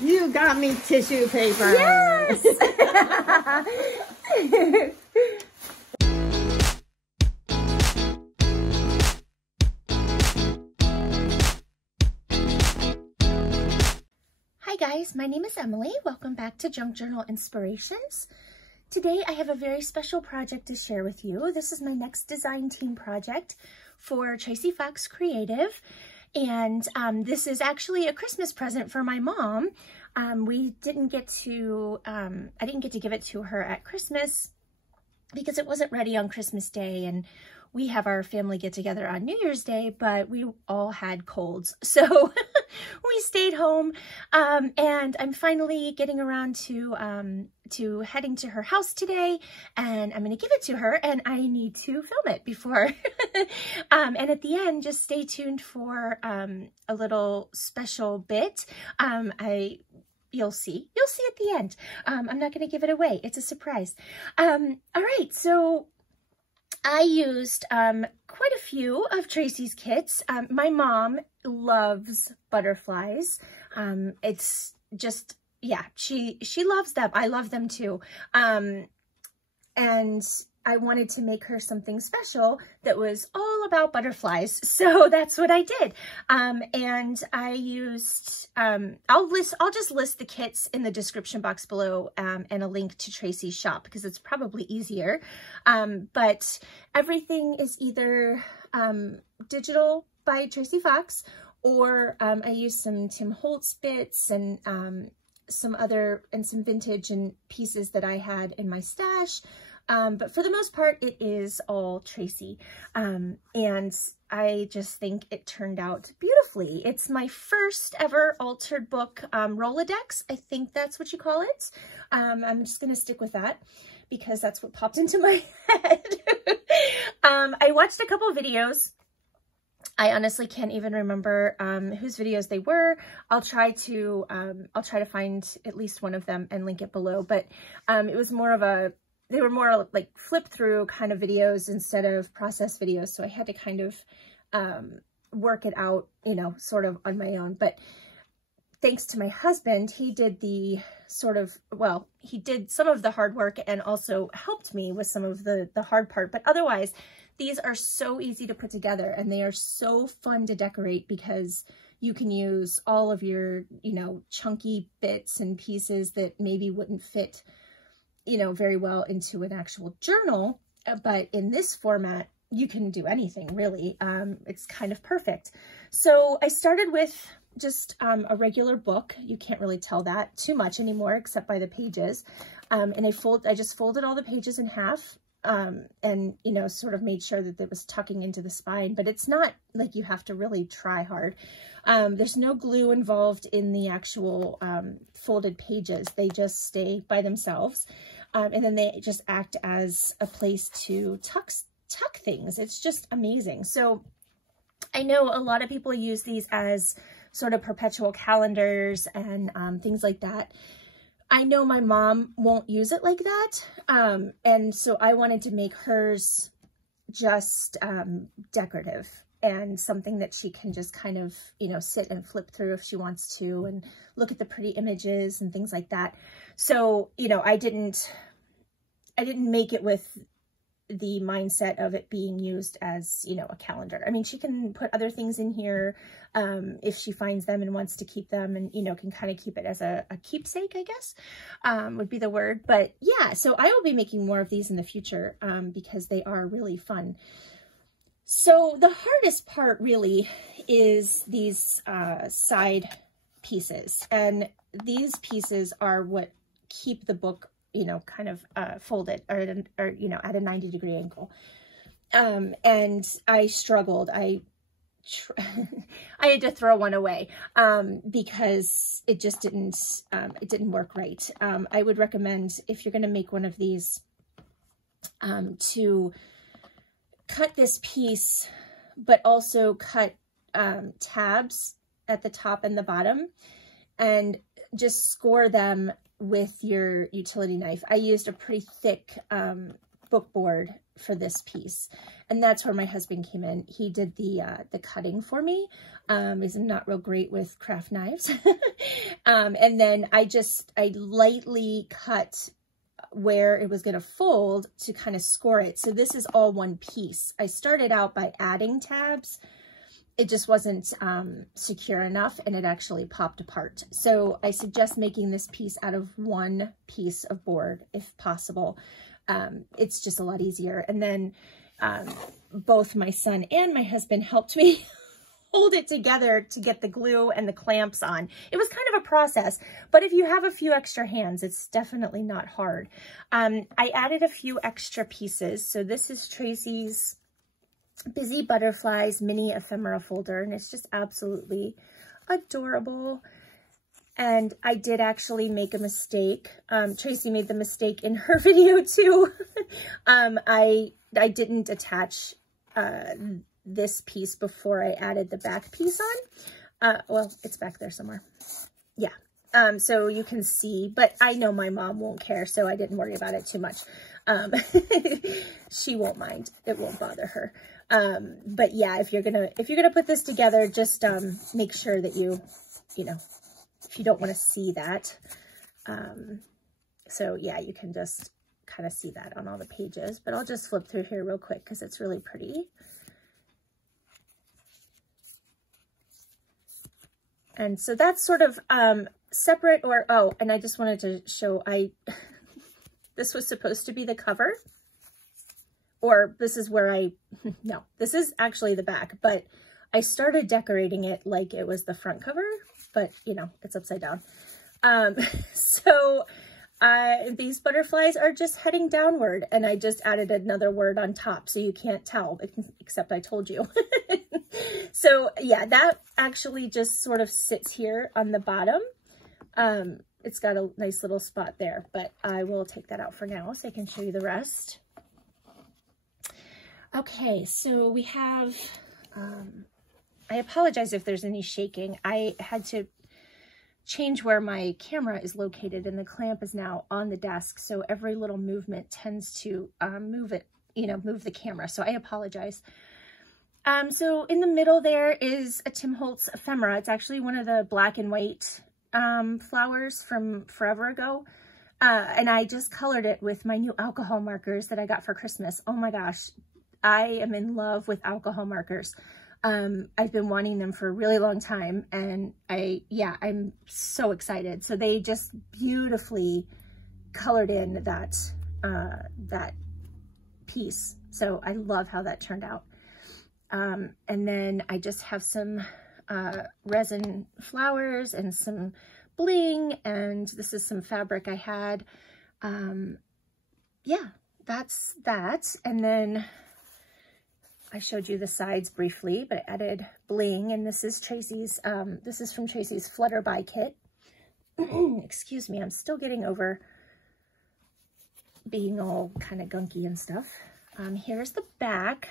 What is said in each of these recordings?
You got me tissue paper. Yes! Hi guys, my name is Emily. Welcome back to Junk Journal Inspirations. Today I have a very special project to share with you. This is my next design team project for Tracie Fox Creative. And this is actually a Christmas present for my mom. I didn't get to give it to her at Christmas because it wasn't ready on Christmas Day, and we have our family get together on New Year's Day, but we all had colds. So we stayed home, and I'm finally getting around to heading to her house today, and I'm going to give it to her, and I need to film it before. And at the end, just stay tuned for a little special bit. You'll see at the end. I'm not going to give it away. It's a surprise. All right, so I used quite a few of Tracie's kits. My mom loves butterflies. It's just, yeah, she loves them. I love them too. And I wanted to make her something special that was all about butterflies. So that's what I did. And I used, I'll just list the kits in the description box below, and a link to Tracie's shop because it's probably easier. But everything is either digital by Tracie Fox, or I used some Tim Holtz bits and some vintage and pieces that I had in my stash. But for the most part, it is all Tracie. And I just think it turned out beautifully. It's my first ever altered book Rolodex. I think that's what you call it. I'm just going to stick with that because that's what popped into my head. I watched a couple of videos. I honestly can't even remember whose videos they were. I'll try to find at least one of them and link it below. But it was more of they were more like flip through kind of videos instead of process videos. So I had to kind of work it out, you know, sort of on my own. But thanks to my husband, he did he did some of the hard work and also helped me with some of the hard part. But otherwise, these are so easy to put together and they are so fun to decorate because you can use all of your, you know, chunky bits and pieces that maybe wouldn't fit, you know, very well into an actual journal, but in this format, you can do anything really. It's kind of perfect. So I started with just a regular book. You can't really tell that too much anymore, except by the pages. And I just folded all the pages in half, and, you know, sort of made sure that it was tucking into the spine, but it's not like you have to really try hard. There's no glue involved in the actual folded pages. They just stay by themselves. And then they just act as a place to tuck things. It's just amazing. So I know a lot of people use these as sort of perpetual calendars and things like that. I know my mom won't use it like that. And so I wanted to make hers just decorative and something that she can just kind of, you know, sit and flip through if she wants to and look at the pretty images and things like that. So, you know, I didn't make it with the mindset of it being used as, you know, a calendar. I mean, she can put other things in here if she finds them and wants to keep them, and, you know, can kind of keep it as a keepsake, I guess, would be the word. But yeah, so I will be making more of these in the future because they are really fun. So the hardest part really is these side pieces, and these pieces are what keep the book, you know, kind of folded or, you know, at a 90-degree angle. And I struggled. I had to throw one away because it just didn't work right. I would recommend, if you're going to make one of these, to cut this piece, but also cut tabs at the top and the bottom, and just score them with your utility knife. I used a pretty thick book board for this piece. And that's where my husband came in. He did the cutting for me. He's not real great with craft knives. And then I lightly cut where it was going to fold to kind of score it. So this is all one piece. I started out by adding tabs. It just wasn't secure enough, and it actually popped apart. So I suggest making this piece out of one piece of board if possible. It's just a lot easier. And then both my son and my husband helped me hold it together to get the glue and the clamps on. It was kind of a process, but if you have a few extra hands, it's definitely not hard. I added a few extra pieces. So this is Tracie's Busy Butterflies mini ephemera folder, and it's just absolutely adorable. And I did actually make a mistake. Tracie made the mistake in her video too. I didn't attach this piece before I added the back piece on. Well, it's back there somewhere. Yeah. So you can see, but I know my mom won't care, so I didn't worry about it too much. She won't mind. It won't bother her. But yeah, if you're gonna put this together, just make sure that you know, if you don't want to see that. So yeah, you can just kind of see that on all the pages, but I'll just flip through here real quick because it's really pretty. And so that's sort of separate, or, oh, and I just wanted to show, this was supposed to be the cover, or this is where no, this is actually the back, but I started decorating it like it was the front cover, but you know, it's upside down. So these butterflies are just heading downward, and I just added another word on top, so you can't tell, except I told you. So yeah, that actually just sort of sits here on the bottom. It's got a nice little spot there, but I will take that out for now so I can show you the rest. Okay, so we have, I apologize if there's any shaking. I had to change where my camera is located, and the clamp is now on the desk, so every little movement tends to move it, you know, move the camera, so I apologize. So in the middle there is a Tim Holtz ephemera. It's actually one of the black and white flowers from forever ago, and I just colored it with my new alcohol markers that I got for Christmas. Oh my gosh, I am in love with alcohol markers. I've been wanting them for a really long time, and I'm so excited. So they just beautifully colored in that that piece. So I love how that turned out. And then I just have some resin flowers and some bling, and this is some fabric I had. Yeah, that's that. And then I showed you the sides briefly, but I added bling, and this is Tracie's, this is from Tracie's Flutterby kit. Excuse me, I'm still getting over being all kind of gunky and stuff. Here's the back.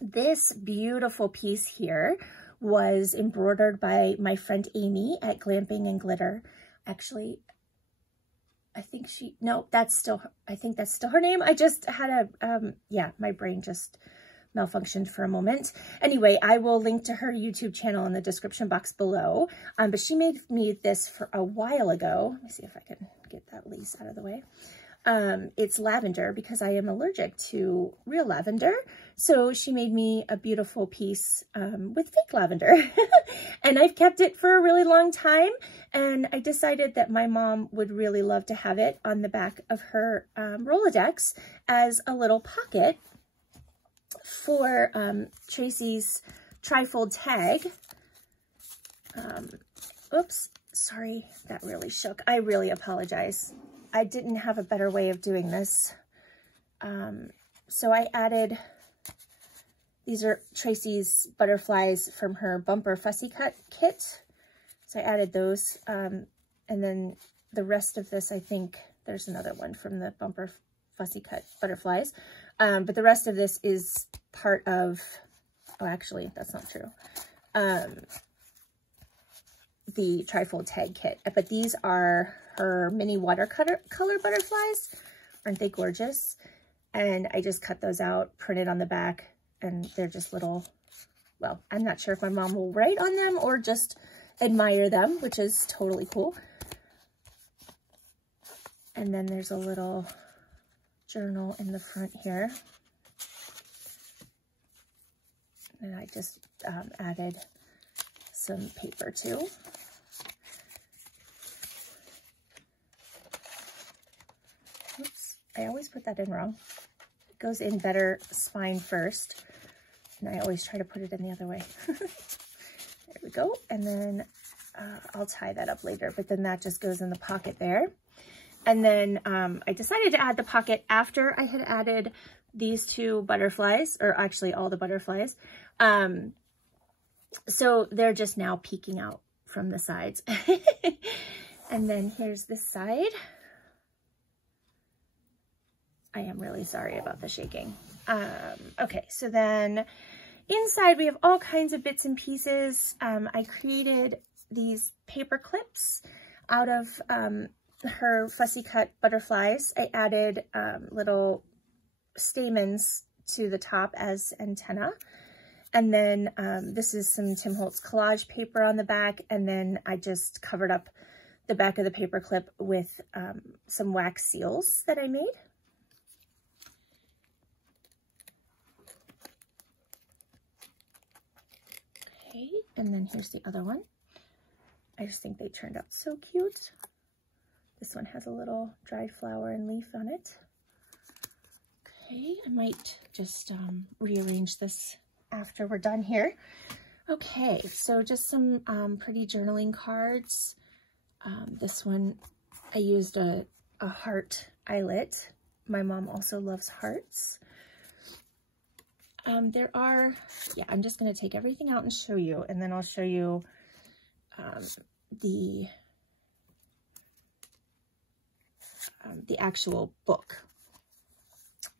This beautiful piece here was embroidered by my friend Amy at Glamping and Glitter. Actually, I think that's still her name. I just had a, yeah, my brain just malfunctioned for a moment. Anyway, I will link to her YouTube channel in the description box below. But she made me this for a while ago. Let me see if I can get that lace out of the way. It's lavender because I am allergic to real lavender. So she made me a beautiful piece with fake lavender. And I've kept it for a really long time. And I decided that my mom would really love to have it on the back of her Rolodex as a little pocket for Tracie's trifold tag. Oops, sorry, that really shook. I really apologize. I didn't have a better way of doing this. So I added, these are Tracie's butterflies from her Bumper Fussycut kit. So I added those. And then the rest of this, I think there's another one from the Bumper Fussycut butterflies. But the rest of this is part of, oh, actually, that's not true. The trifold tag kit. But these are her mini watercolor butterflies. Aren't they gorgeous? And I just cut those out, printed on the back, and they're just little, well, I'm not sure if my mom will write on them or just admire them, which is totally cool. And then there's a little journal in the front here. And I just added some paper too. Oops, I always put that in wrong. It goes in better spine first, and I always try to put it in the other way. There we go. And then I'll tie that up later, but then that just goes in the pocket there. And then I decided to add the pocket after I had added these two butterflies, or actually all the butterflies. So they're just now peeking out from the sides. And then here's this side. I am really sorry about the shaking. Okay, so then inside we have all kinds of bits and pieces. I created these paper clips out of her Fussycut butterflies. I added little stamens to the top as antenna. And then this is some Tim Holtz collage paper on the back. And then I just covered up the back of the paper clip with some wax seals that I made. Okay, and then here's the other one. I just think they turned out so cute. This one has a little dried flower and leaf on it. Okay, I might just rearrange this after we're done here. Okay, so just some pretty journaling cards. This one, I used a heart eyelet. My mom also loves hearts. There are, yeah, I'm just going to take everything out and show you, and then I'll show you the actual book.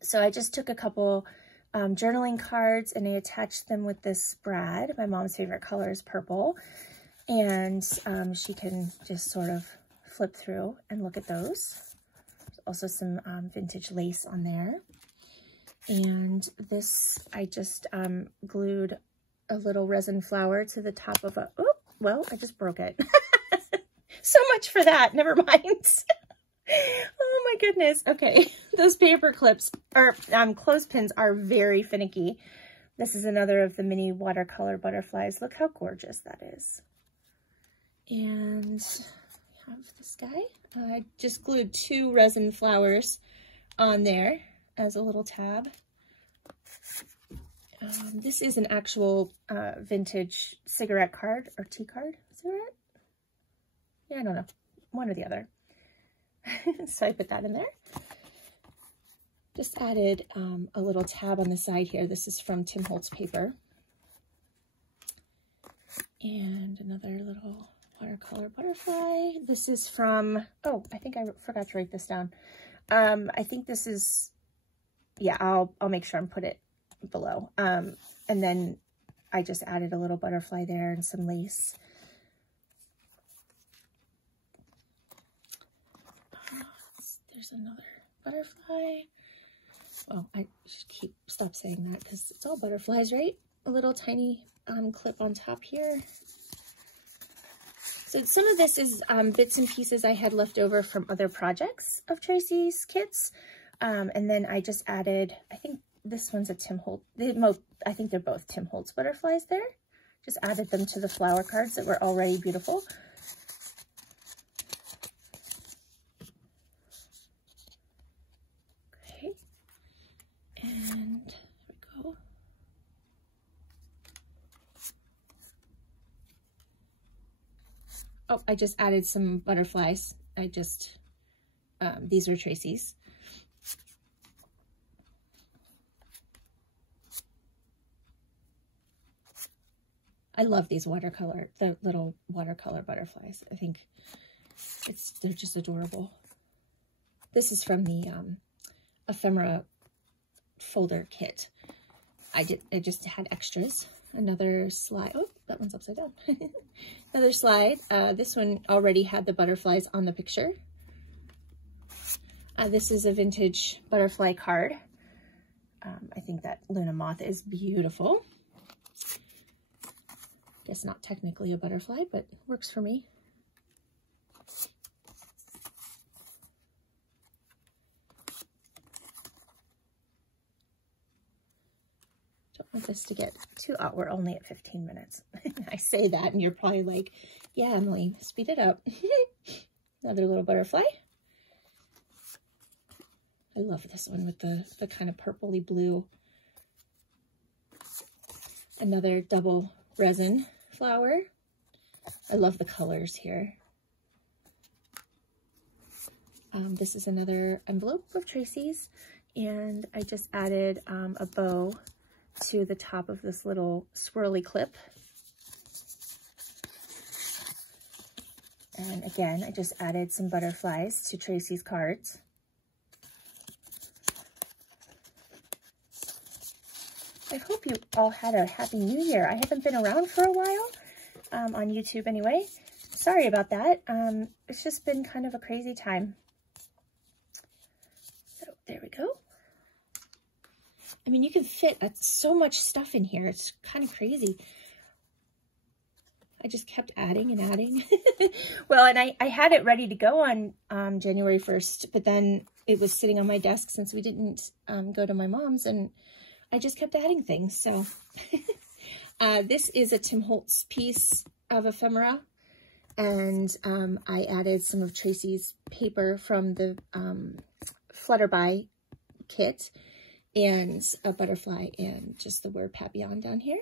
So I just took a couple journaling cards and I attached them with this brad. My mom's favorite color is purple, and she can just sort of flip through and look at those. There's also some vintage lace on there. And this, I just glued a little resin flower to the top of a, oh, well, I just broke it. So much for that, never mind. Oh my goodness. Okay, those paper clips, or clothespins, are very finicky. This is another of the mini watercolor butterflies. Look how gorgeous that is. And I have this guy. I just glued 2 resin flowers on there as a little tab. This is an actual vintage cigarette card, or tea card. Cigarette? Yeah, I don't know. One or the other. So I put that in there. Just added a little tab on the side here. This is from Tim Holtz paper. And another little watercolor butterfly. This is from, oh, I think I forgot to write this down. I think this is, yeah, I'll make sure and put it below. And then I just added a little butterfly there and some lace. There's another butterfly. Well, I should stop saying that because it's all butterflies, right? A little tiny clip on top here. So some of this is bits and pieces I had left over from other projects of Tracie's kits. And then I just added, I think this one's a Tim Holtz. I think they're both Tim Holtz butterflies there. Just added them to the flower cards that were already beautiful. Okay. And there we go. Oh, I just added some butterflies. These are Tracie's. I love these the little watercolor butterflies. I think they're just adorable. This is from the Ephemera folder kit. I just had extras. Another slide. Oh, that one's upside down. Another slide. This one already had the butterflies on the picture. This is a vintage butterfly card. I think that Luna moth is beautiful. Guess not technically a butterfly, but works for me. Don't want this to get too out. We're only at 15 minutes. I say that and you're probably like, yeah, Emily, speed it up. Another little butterfly. I love this one with the kind of purpley blue. Another double resin flower. I love the colors here. This is another envelope of Tracie's, and I just added a bow to the top of this little swirly clip. And again, I just added some butterflies to Tracie's cards. I hope you all had a happy new year. I haven't been around for a while, on YouTube anyway. Sorry about that. It's just been kind of a crazy time. So there we go. I mean, you can fit so much stuff in here. It's kind of crazy. I just kept adding and adding. Well, and I had it ready to go on January 1st, but then it was sitting on my desk since we didn't go to my mom's, and I just kept adding things. So this is a Tim Holtz piece of ephemera, and I added some of Tracie's paper from the Flutterby kit, and a butterfly, and just the word papillon down here.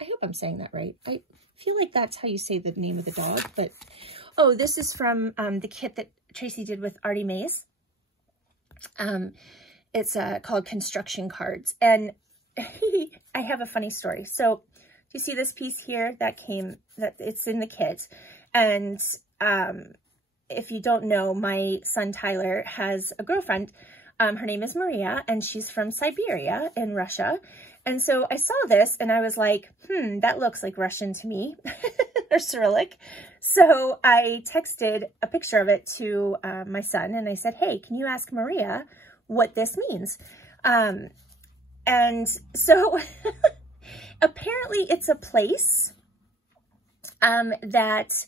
I hope I'm saying that right. I feel like that's how you say the name of the dog, but oh, this is from the kit that Tracie did with Artie Mays. It's called Construction Cards, and I have a funny story. So you see this piece here that it's in the kit, and if you don't know, my son Tyler has a girlfriend. Her name is Maria, and she's from Siberia in Russia. And so I saw this and I was like, that looks like Russian to me, or Cyrillic. So I texted a picture of it to my son, and I said, hey, can you ask Maria what this means? And so apparently it's a place that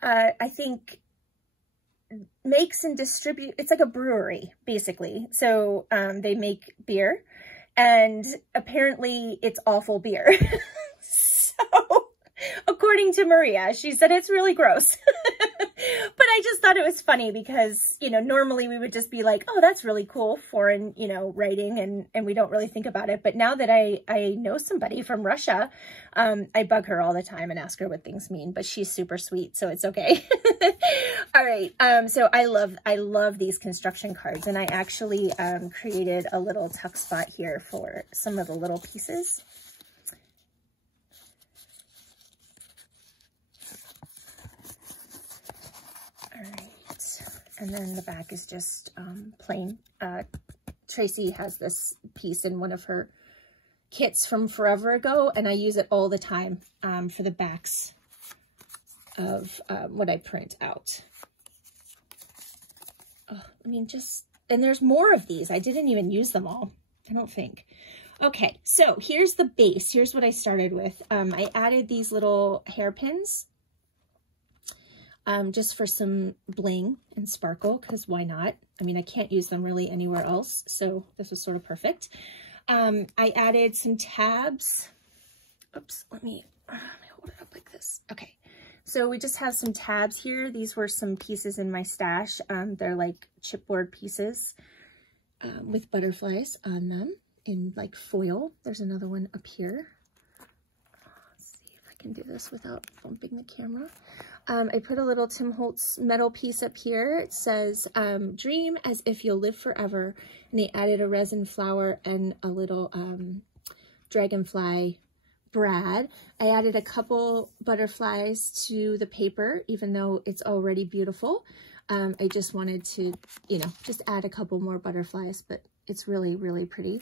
I think makes and distribute, it's like a brewery basically. So they make beer, and apparently it's awful beer. So according to Maria, she said it's really gross. But I just thought it was funny because, you know, normally we would just be like, oh, that's really cool, foreign, you know, writing, and we don't really think about it. But now that I know somebody from Russia, I bug her all the time and ask her what things mean, but she's super sweet, so it's okay. All right, so I love these construction cards, and I actually created a little tuck spot here for some of the little pieces. And then the back is just plain. Tracie has this piece in one of her kits from forever ago, and I use it all the time for the backs of what I print out. Oh, I mean, and there's more of these. I didn't even use them all, I don't think. Okay, so here's the base. Here's what I started with. I added these little hairpins. Just for some bling and sparkle, because why not? I mean, I can't use them really anywhere else, so this was sort of perfect. I added some tabs. Oops, let me hold it up like this. Okay, so we just have some tabs here. These were some pieces in my stash. They're like chipboard pieces with butterflies on them in like foil. There's another one up here. Let's see if I can do this without bumping the camera. I put a little Tim Holtz metal piece up here. It says, dream as if you'll live forever. And they added a resin flower and a little dragonfly brad. I added a couple butterflies to the paper, even though it's already beautiful. I just wanted to, you know, just add a couple more butterflies, but it's really, really pretty.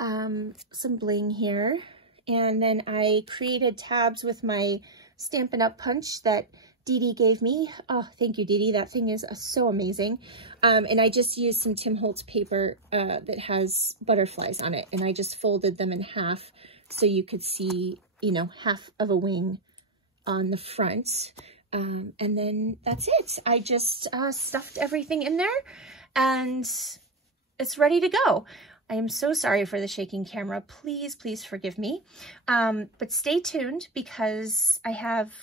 Some bling here. And then I created tabs with my Stampin' Up punch that Dee Dee gave me. Oh, thank you, Dee Dee. That thing is so amazing. And I just used some Tim Holtz paper that has butterflies on it. And I just folded them in half so you could see, you know, half of a wing on the front. And then that's it. I just stuffed everything in there and it's ready to go. I am so sorry for the shaking camera. Please, please forgive me. But stay tuned because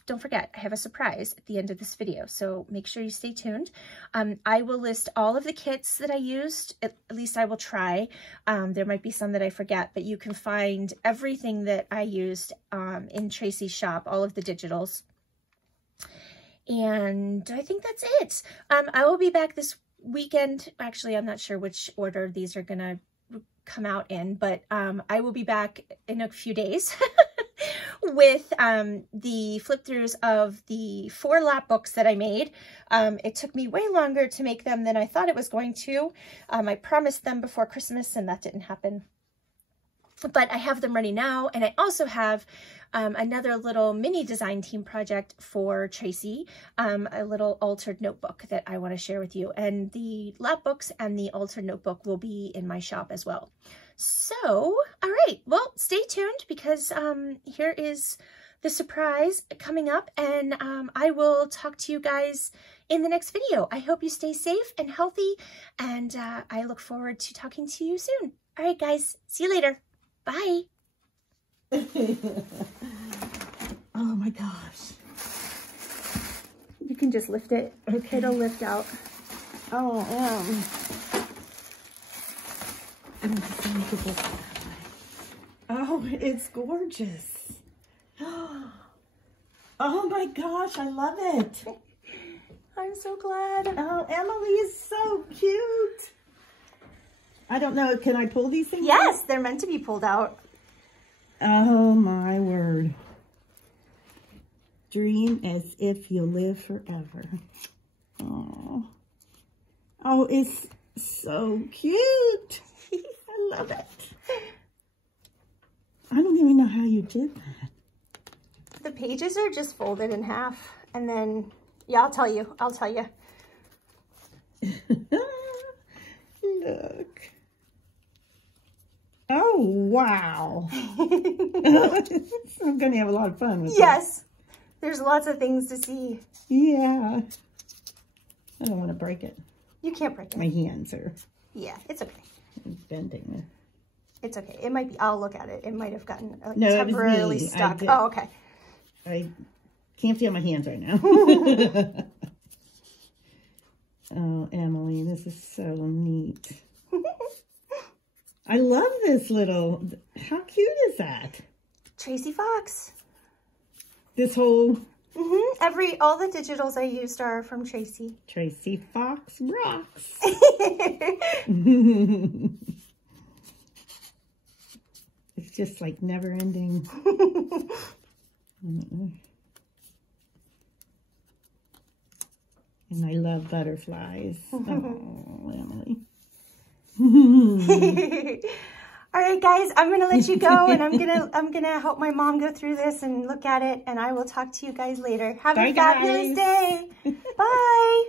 don't forget, I have a surprise at the end of this video. So make sure you stay tuned. I will list all of the kits that I used. At least I will try. There might be some that I forget, but you can find everything that I used in Tracie's shop, all of the digitals. And I think that's it. I will be back this weekend. Actually, I'm not sure which order these are gonna come out in, but I will be back in a few days with the flip throughs of the 4 lap books that I made. It took me way longer to make them than I thought it was going to. I promised them before Christmas and that didn't happen. But I have them ready now, and I also have another little mini design team project for Tracie, a little altered notebook that I want to share with you. And the lap books and the altered notebook will be in my shop as well. So, all right, well, stay tuned because here is the surprise coming up, and I will talk to you guys in the next video. I hope you stay safe and healthy, and I look forward to talking to you soon. All right, guys, see you later. Bye. Oh my gosh. You can just lift it. Okay. It'll lift out. Oh, oh, it's gorgeous. Oh my gosh, I love it. I'm so glad. Oh, Emily is so cute. I don't know, can I pull these things Yes, out? they're meant to be pulled out. Oh my word. Dream as if you live forever. Oh, oh, it's so cute. I love it. I don't even know how you did that. The pages are just folded in half, and then, yeah, I'll tell you. Look. Oh, wow. I'm going to have a lot of fun with Yes. There's lots of things to see. Yeah. I don't want to break it. You can't break it. My hands are Yeah, it's okay. bending. It's okay. It might be, I'll look at it. It might have gotten No, temporarily it was me. stuck. Oh, okay. I can't feel my hands right now. Oh, Emily, this is so neat. I love this little, how cute is that? Tracie Fox. This whole... All the digitals I used are from Tracie. Tracie Fox rocks. It's just like never ending. And I love butterflies. Oh, Emily. All right, guys, I'm gonna let you go, and I'm gonna help my mom go through this and look at it, and I will talk to you guys later. Have a fabulous day. Bye.